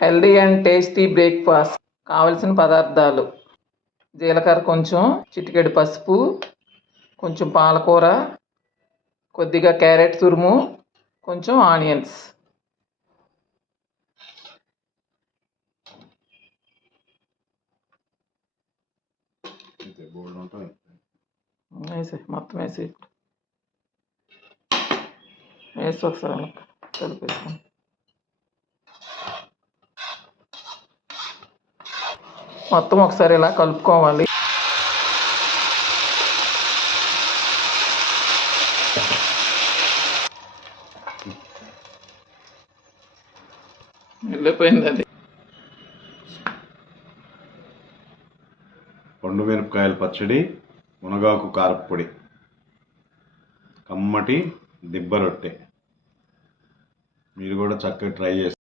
Healthy and tasty breakfast. కావలసిన పదార్థాలు: జీలకర్ర కొంచెం, చిటికెడు పసుపు, కొంచెం పాలకూర, కొద్దిగా క్యారెట్ తురుము, కొంచెం ఆనియన్స్. మొత్తం వేసి ఒకసారి కలిపేస్తాం. మొత్తం ఒకసారి ఇలా కలుపుకోవాలి. వెళ్ళిపోయింది అది. పండు మిరపకాయల పచ్చడి, మునగాకు కారప్పొడి, కమ్మటి దిబ్బ రొట్టె. మీరు కూడా చక్కగా ట్రై చేస్తారు.